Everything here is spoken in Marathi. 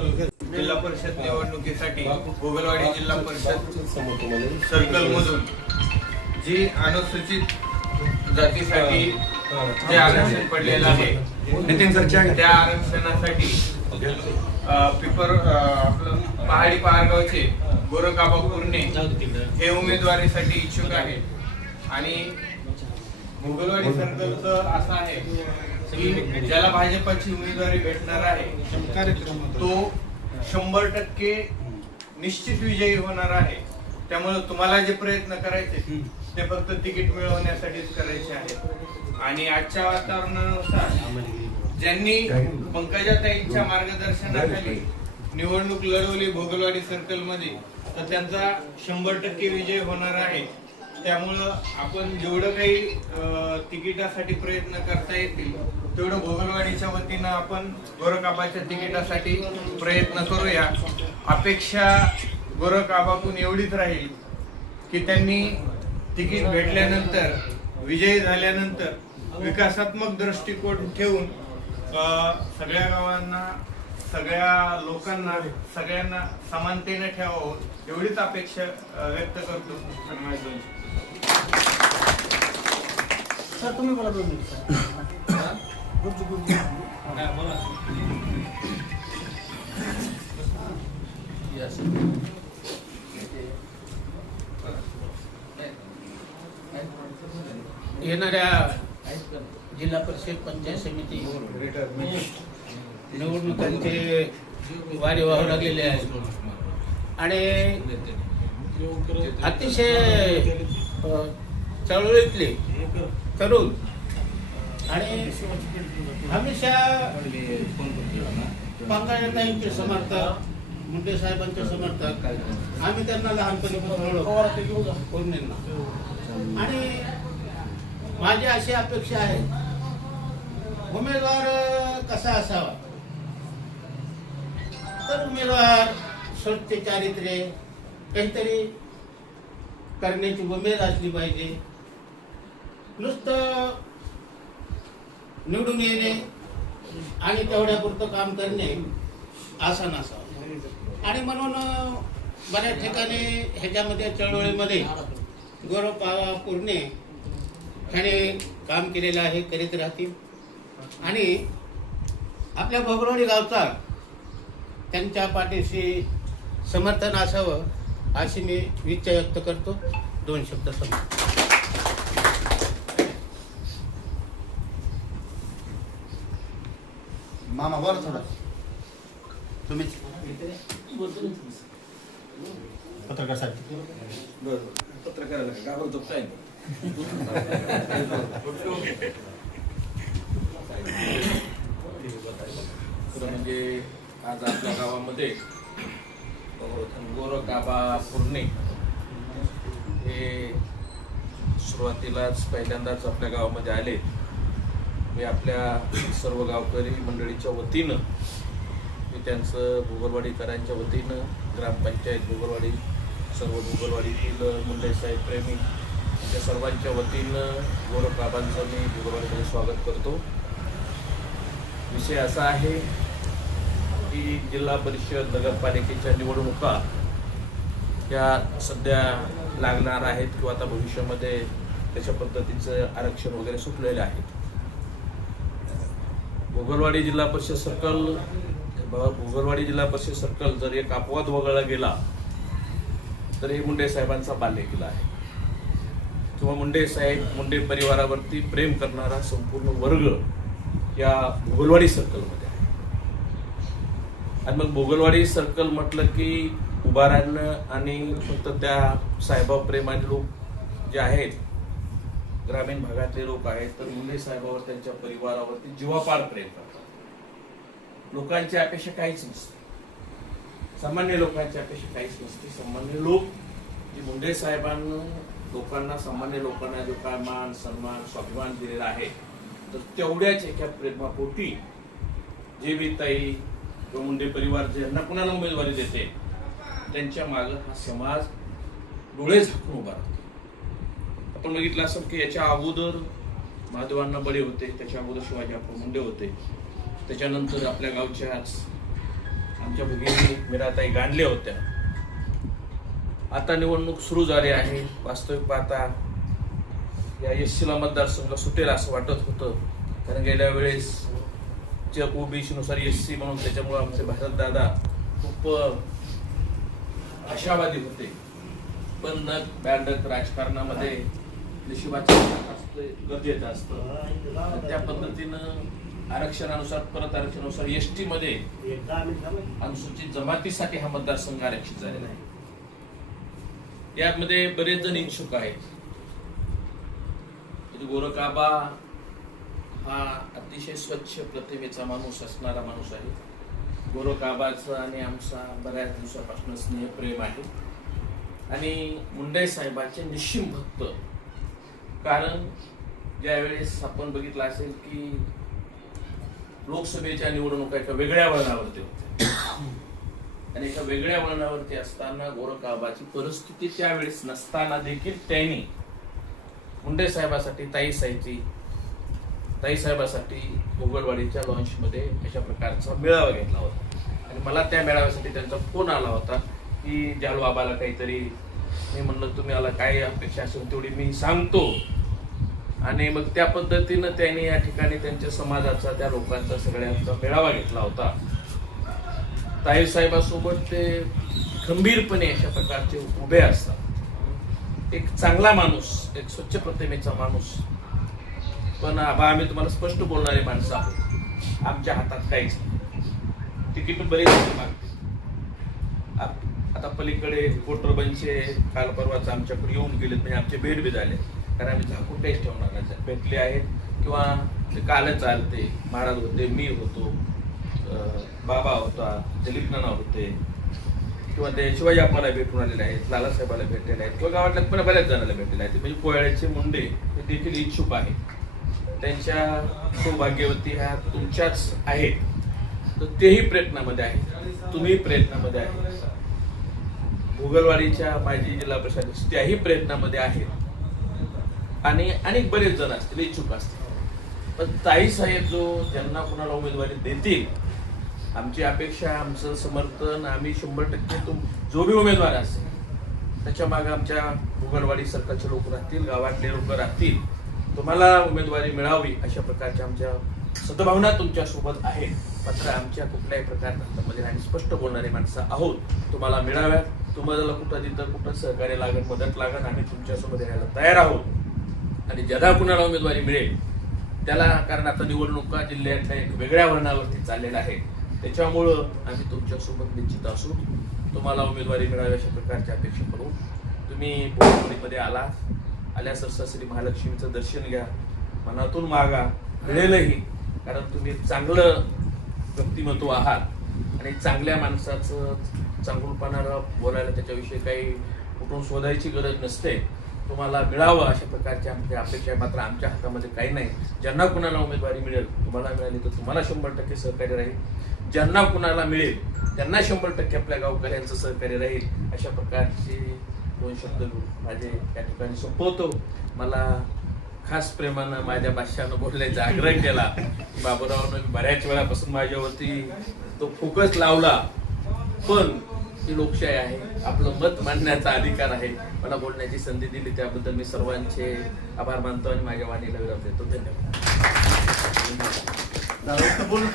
जिल्हा परिषद निवडणुकीसाठी गोगलवाडी जिल्हा परिषद सर्कल मधून जी अनुसूचित जातीसाठी जे आरक्षण पडलेलं आहे त्या आरक्षणासाठी पिपर आपलं पहाडी पहारगावचे गोरखाबा कुर्णे हे उमेदवारीसाठी इच्छुक आहे. आणि गोगलवाडी सर्कलचं असं आहे की ज्याला भाजपाची उमेदवारी भेटणार आहे तो शंभर टक्के निश्चित विजयी होणार आहे. त्यामुळे तुम्हाला जे प्रयत्न करायचे ते फक्त तिकीट मिळवण्यासाठीच करायचे आहे आणि आजच्या वातावरणानुसार ज्यांनी पंकजाताईंच्या मार्गदर्शनाखाली निवडणूक लढवली भोगलवाडी सर्कलमध्ये तर त्यांचा शंभर टक्के विजय होणार आहे. त्यामुळं आपण जेवढं काही तिकिटासाठी प्रयत्न करता येतील तेवढं भोगलवाडीच्या वतीनं आपण गोरखाबाच्या तिकिटासाठी प्रयत्न करूया. अपेक्षा गोरखाबाकून एवढीच राहील की त्यांनी तिकीट भेटल्यानंतर विजयी झाल्यानंतर विकासात्मक दृष्टिकोन ठेवून सगळ्या गावांना सगळ्या लोकांना सगळ्यांना समानतेने ठेवावं एवढीच अपेक्षा व्यक्त करतो आणि माझे दोन शब्द. सर तुम्ही बोला दोन मिनिट. येणाऱ्या जिल्हा परिषद पंचायत समिती निवडणुकांचे वारे वाहू लागलेले आहेत. आणि अतिशय चळवळीतले तरुण आणि हमेशा पंकजाताईंचे समर्थक मुंडे साहेबांचे समर्थक. आम्ही त्यांना लहानपणी आणि माझी अशी अपेक्षा आहे उमेदवार कसा असावा? तर उमेदवार स्वच्छ चारित्र्य काहीतरी करण्याची उमेद असली पाहिजे. नुसतं निवडून येणे आणि तेवढ्यापुरतं काम करणे असं नसावं आणि म्हणून बऱ्याच ठिकाणी ह्याच्यामध्ये चळवळीमध्ये गौरव पावा पूर्णे ह्याने काम केलेलं आहे करीत राहतील. आणि आपल्या भोगरवाडी गावचा त्यांच्या पाठीशी समर्थन असावं अशी मी इच्छा व्यक्त करतो. दोन शब्द समोर मामा बोला थोडा. तुम्हीच. पत्रकार साहेब. पत्रकाराला घाबरतो काय खरं म्हणजे आज आपल्या गावामध्ये गोरखाबा पूर्णे हे सुरुवातीलाच पहिल्यांदाच आपल्या गावामध्ये आले. मी आपल्या सर्व गावकरी मंडळीच्या वतीनं मी त्यांचं भोगरवाडीकरांच्या वतीनं ग्रामपंचायत भोगरवाडी सर्व भोगरवाडीतील मुंडे साहेब प्रेमी या सर्वांच्या वतीनं गौरवबाबांचं मी भोगरवाडीमध्ये स्वागत करतो. विषय असा आहे की जिल्हा परिषद नगरपालिकेच्या निवडणुका या सध्या लागणार आहेत किंवा आता भविष्यामध्ये त्याच्या पद्धतीचं आरक्षण वगैरे सुटलेलं आहेत भोगलवाडी जिल्हा परिषद सर्कल भोगरवाडी भोगलवाडी जिल्हा परिषद सर्कल जर एक अपवाद वगळला गेला तर हे मुंडे साहेबांचा बाल्य किल्ला आहे. किंवा मुंडे साहेब मुंडे परिवारावरती प्रेम करणारा संपूर्ण वर्ग या भोगलवाडी सर्कलमध्ये आहे. आणि मग भोगलवाडी सर्कल म्हटलं की उभारांना आणि फक्त त्या साहेबा प्रेमाने लोक जे आहेत ग्रामीण भागातले लोक आहेत तर मुंडे साहेबावर त्यांच्या परिवारावरती जीवापार प्रेम करतात. लोकांची अपेक्षा काहीच नसते. सामान्य लोकांची अपेक्षा काहीच नसते. सामान्य लोक जे मुंडे साहेबांना लोकांना सामान्य लोकांना जो काय मान सन्मान स्वाभिमान दिलेला आहे तर तेवढ्याच एका प्रेमापोटी जे बी ताई किंवा मुंडे परिवार ज्यांना कुणाला उमेदवारी देते त्यांच्या मागं हा समाज डोळे झाकून उभा राहतो. आपण बघितलं असं की याच्या अगोदर महादेवांना बळे होते त्याच्या अगोदर शिवाजी आपण मुंडे होते. त्याच्यानंतर आपल्या गावच्याच आमच्या भगिनी मीराताई गांडल्या होत्या. आता निवडणूक सुरू झाली आहे. वास्तविक पाहता या एससीला मतदारसंघ सुटेल असं वाटत होतं. कारण गेल्या वेळेस च्या ओबीसी नुसार एस सी म्हणून त्याच्यामुळे आमचे भारत दादा खूप आशावादी होते. पण न राजकारणामध्ये नशिबाचं असतं गरजेचं असतं. त्या पद्धतीनं आरक्षणानुसार परत आरक्षणानुसार एस टी मध्ये अनुसूचित जमातीसाठी हा मतदारसंघ आरक्षित झालेला आहे. यामध्ये बरेच जण इच्छुक आहेत. म्हणजे गोरखाबा हा अतिशय स्वच्छ प्रतिमेचा माणूस असणारा माणूस आहे. गोरखाबाचा आणि आमचा बऱ्याच दिवसापासून स्नेह प्रेम आहे. आणि मुंडे साहेबांचे निश्चिम भक्त कारण ज्यावेळेस आपण बघितलं असेल की लोकसभेच्या निवडणुका एका वेगळ्या वळणावरती होत्या. आणि एका वेगळ्या वळणावरती असताना गोरखाबाची परिस्थिती त्यावेळेस नसताना देखील त्यांनी मुंडे साहेबासाठी ताई साहेबची ताई साहेबासाठी गोगलवाडीच्या लॉन्चमध्ये अशा प्रकारचा मेळावा घेतला होता. आणि मला त्या मेळाव्यासाठी त्यांचा फोन आला होता की जालू बाबाला काहीतरी मी म्हणलं तुम्ही मला काय अपेक्षा असेल तेवढी मी सांगतो. आणि मग त्या पद्धतीनं त्यांनी या ठिकाणी त्यांच्या समाजाचा त्या लोकांचा सगळ्यांचा मेळावा घेतला होता. ताई साहेबासोबत ते खंबीरपणे अशा प्रकारचे उभे असतात. एक चांगला माणूस एक स्वच्छ प्रतिमेचा माणूस. पण आबा आम्ही तुम्हाला स्पष्ट बोलणारे माणसं आहोत. आमच्या हातात काहीच नाही. तिकीट बरेच मागते आता पलीकडे पोटरबनचे काल परवाच आमच्याकडे येऊन गेलेत म्हणजे आमचे भेट बी झाले. कारण आम्ही झाकून टेस्ट ठेवणार नाही. भेटले आहेत किंवा ते कालच आलते महाराज होते मी होतो बाबा होता दिलीप नाना होते किंवा ते शिवाजी आपल्याला भेटून आलेले आहेत लालासाहेबाला भेटलेले आहेत किंवा गावातल्या पण बऱ्याच जणांना भेटलेले आहेत. म्हणजे कोयाळ्याचे मुंडे हे देखील इच्छुक आहेत. त्यांच्या सौभाग्यवती ह्या तुमच्याच आहेत. तर तेही प्रयत्नामध्ये आहेत. तुम्ही प्रयत्नामध्ये आहे भुगलवाडीच्या माजी जिल्हा परिषद त्याही प्रयत्नामध्ये आहेत. आणि अनेक बरेच जण असतील इच्छुक असतील. पण ताई साहेब जो ज्यांना कुणाला उमेदवारी देतील आमची अपेक्षा आमचं समर्थन आम्ही शंभर टक्के तुम जो बी उमेदवार असेल त्याच्यामागे आमच्या भुगलवाडी सरकारचे लोक राहतील गावातले लोक राहतील. तुम्हाला उमेदवारी मिळावी अशा प्रकारच्या आमच्या सद्भावना तुमच्यासोबत आहे आहेत. मात्र आमच्या कुठल्याही प्रकारच्या हातामध्ये आम्ही स्पष्ट बोलणारे माणसं आहोत तुम्हाला मिळाव्यात. तुम्हाला कुठं तिथं कुठं सहकार्य लागेल मदत लागेल आम्ही तुमच्यासोबत यायला तयार आहोत. आणि ज्यादा कुणाला उमेदवारी मिळेल त्याला कारण आता निवडणुका जिल्ह्यातल्या एक वेगळ्या वळणावरती चाललेल्या आहे त्याच्यामुळं आम्ही तुमच्यासोबत निश्चित असू. तुम्हाला उमेदवारी मिळावी अशा प्रकारची अपेक्षा करू. तुम्ही बोरवडीमध्ये आला. आल्या सरसा श्री महालक्ष्मीचं दर्शन घ्या. मनातून मागा. मिळेलही. कारण तुम्ही चांगलं व्यक्तिमत्व आहात. आणि चांगल्या माणसाचं चांगुलपणाला बोलायला त्याच्याविषयी काही कुठून शोधायची गरज नसते. तुम्हाला मिळावं अशा प्रकारची आमची अपेक्षा आहे. मात्र आमच्या हातामध्ये काही नाही. ज्यांना कुणाला उमेदवारी मिळेल तुम्हाला मिळाली तर तुम्हाला शंभर टक्के सहकार्य राहील. ज्यांना कुणाला मिळेल त्यांना शंभर टक्के आपल्या गावकऱ्यांचं सहकार्य राहील. अशा प्रकारचे दोन शब्द माझे या ठिकाणी संपवतो. मला खास प्रेमानं माझ्या भाषानं बोलण्याचा आग्रह केला. बाबूरावनं बऱ्याच वेळापासून माझ्यावरती तो फोकस लावला. पण ही लोकशाही आहे. आपलं मत मांडण्याचा अधिकार आहे. मला बोलण्याची संधी दिली त्याबद्दल मी सर्वांचे आभार मानतो आणि माझ्या वाणीला विराम देतो. धन्यवाद. बोलू